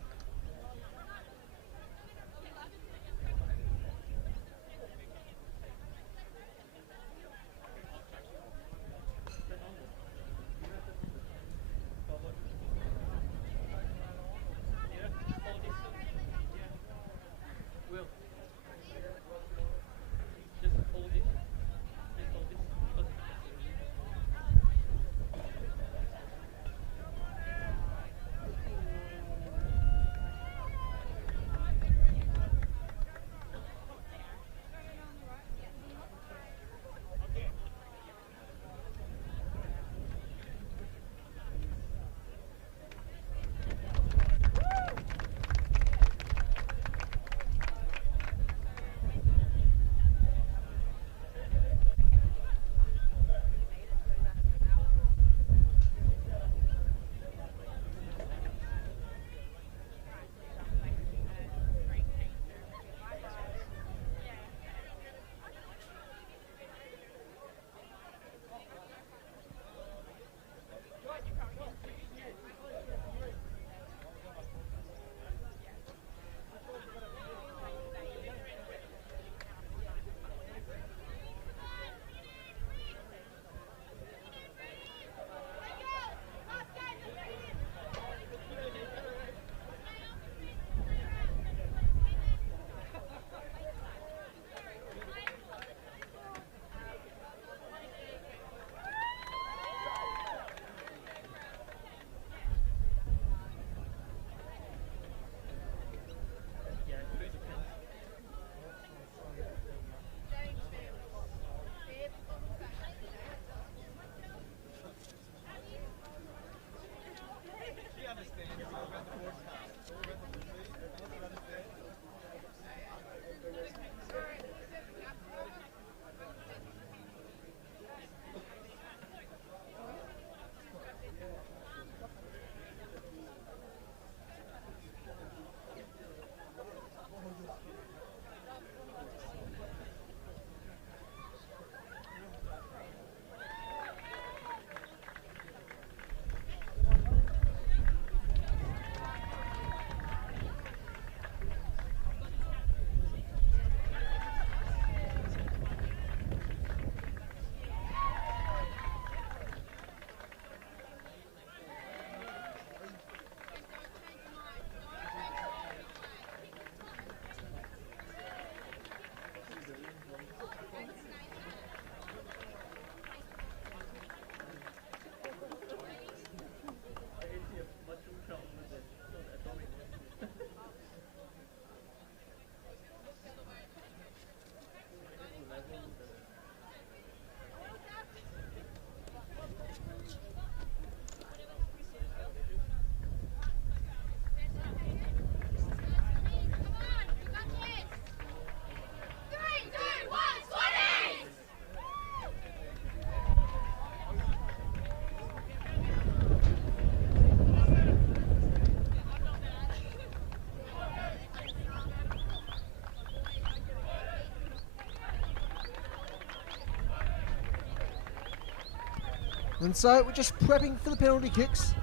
And so we're just prepping for the penalty kicks.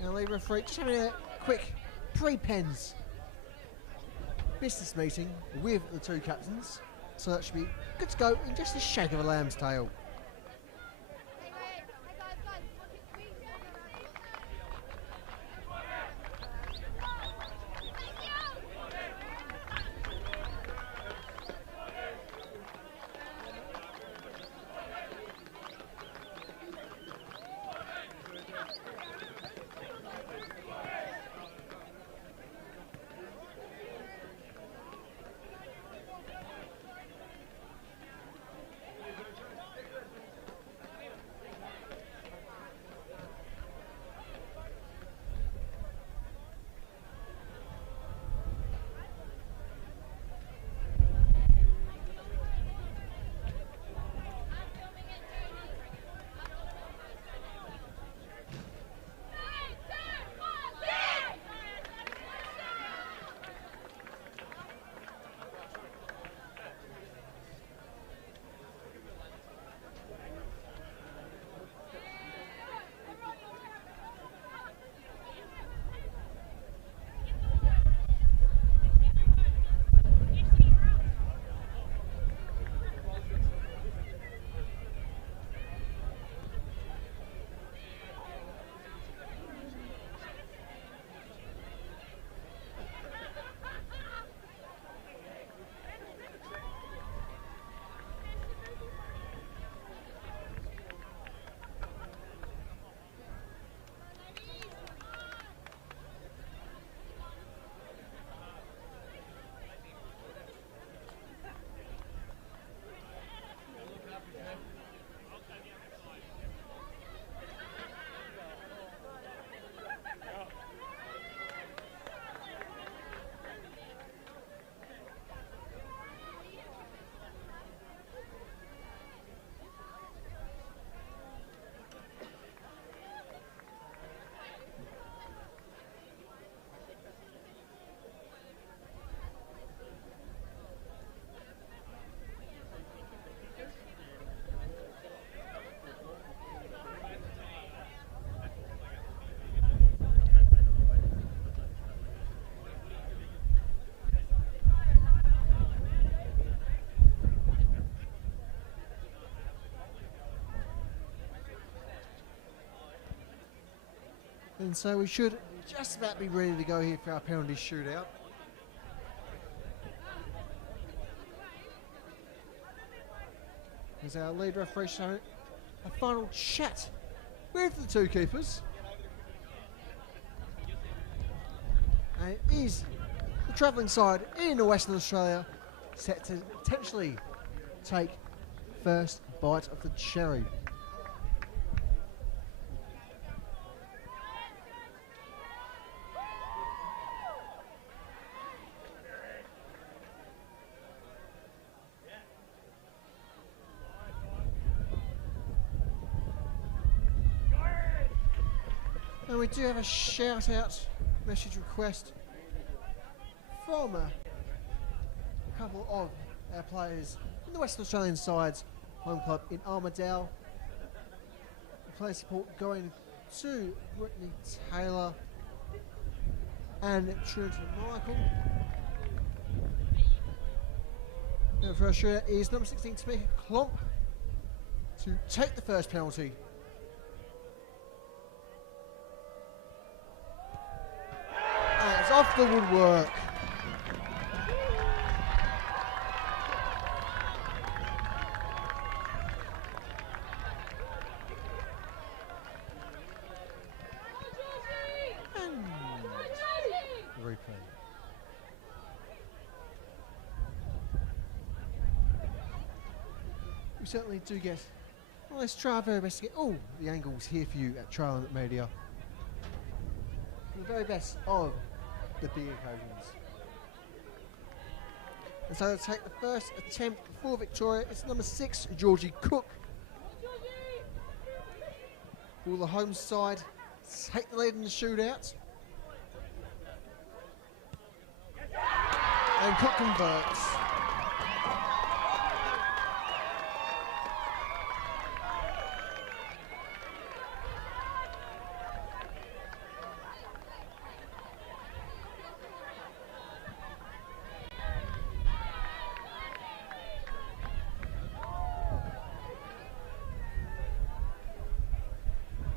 Now lead referee just having a quick pre-pens business meeting with the two captains. So that should be good to go in just a shake of a lamb's tail. And so we should just about be ready to go here for our penalty shootout. As our lead referee showing a final chat with the two keepers. And it is the travelling side in Western Australia set to potentially take first bite of the cherry. And we do have a shout out message request from a couple of our players in the Western Australian side's home club in Armidale. The player support going to Brittany Taylor and Trinity Michael. And the first shooter is number 16, Tamika Klomp, to take the first penalty. And it's off the woodwork. Replay. We certainly do get, well, let's try our very best to get all the angles here for you at Trial Limit Media. The very best of the big occasions. And so to take the first attempt for Victoria, it's number 6, Georgie Cook. Will the home side take the lead in the shootout? And Cook converts.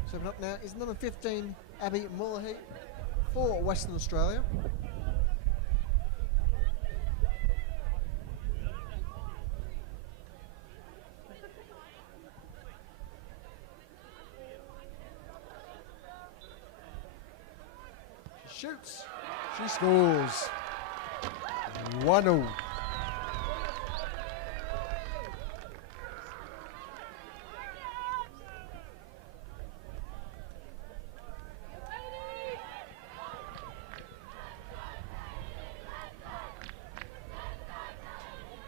Stepping up now is number 15, Abby Mullahy for Western Australia. She shoots. She scores. 1-0.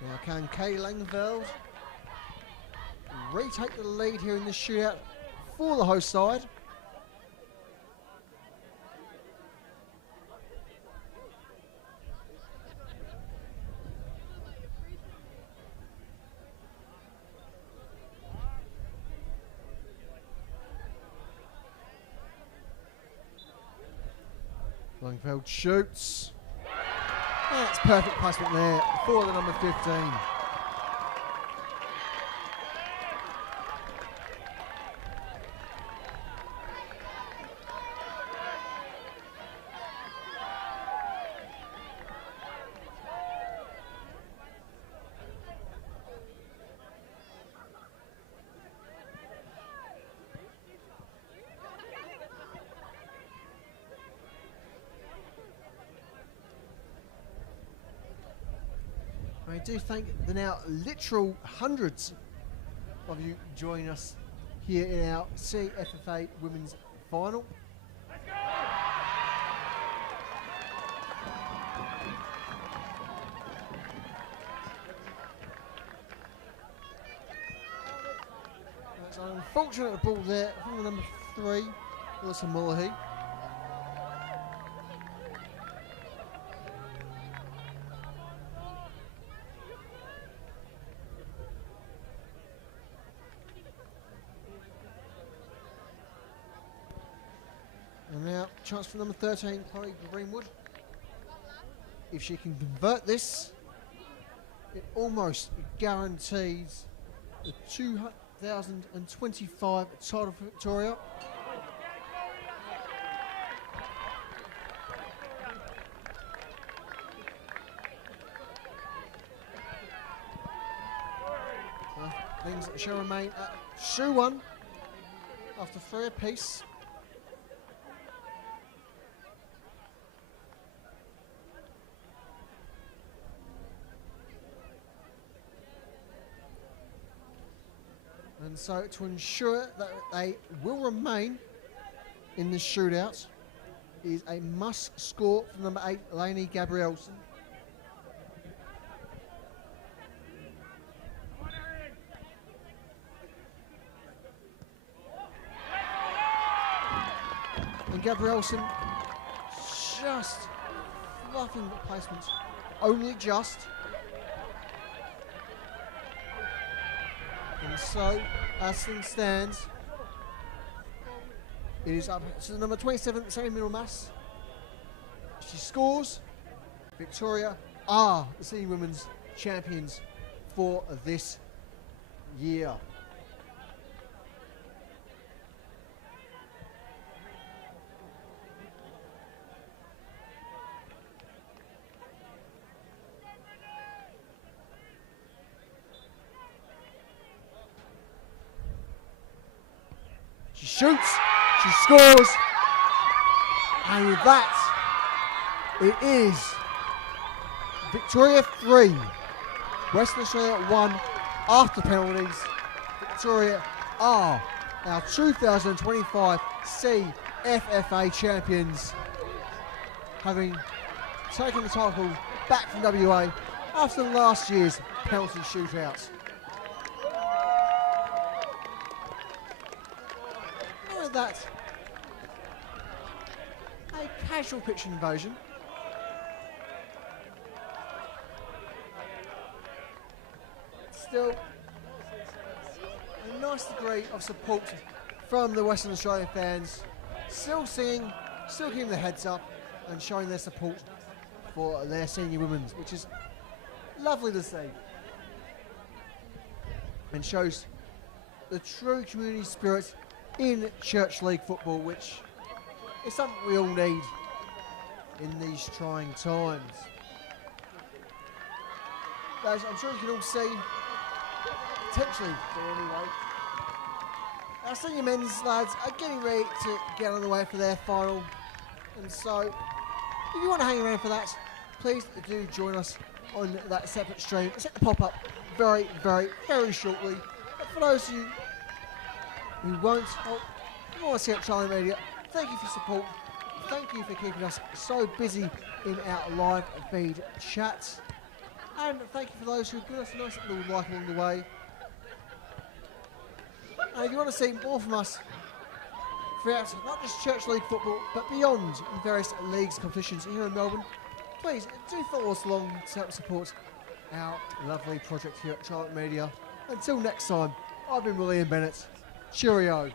Now can Kay Langveld retake the lead here in this shootout for the host side? Langfeld shoots. That's perfect placement there for the number 15. I do thank the now literal hundreds of you joining us here in our Cffa Women's Final. That's an unfortunate ball there from the number 3, Alyssa Mullahy. And now, chance for number 13, Chloe Greenwood. If she can convert this, it almost guarantees the 2025 title for Victoria. Things shall remain at 2-1 after 3 apiece. And so to ensure that they will remain in this shootout is a must score from number 8, Lainey Gabrielson. And Gabrielson just fluffing the placement, only just. And so, as things stand, it is up to the number 27, Sammy Middlemass. She scores. Victoria are the senior women's champions for this year. She shoots, she scores, and with that, it is Victoria 3, Western Australia 1 after penalties. Victoria are our 2025 Cffa champions, having taken the title back from WA after last year's penalty shootouts. That a casual pitch invasion. Still a nice degree of support from the Western Australian fans, still singing, still keeping their heads up and showing their support for their senior women, which is lovely to see and shows the true community spirit in Church League football, which is something we all need in these trying times. Guys, I'm sure you can all see, potentially do anyway, our senior men's lads are getting ready to get on the way for their final. And so, if you want to hang around for that, please do join us on that separate stream. Set the pop-up very, very, very shortly. But for those of you who won't, well, if you want to see out Charlie Media, thank you for your support. Thank you for keeping us so busy in our live feed chats. And thank you for those who have given us a nice little like along the way. And if you want to see more from us throughout not just Church League football, but beyond in various leagues, competitions here in Melbourne, please do follow us along to help support our lovely project here at Charlotte Media. Until next time, I've been William Bennett. Cheerio.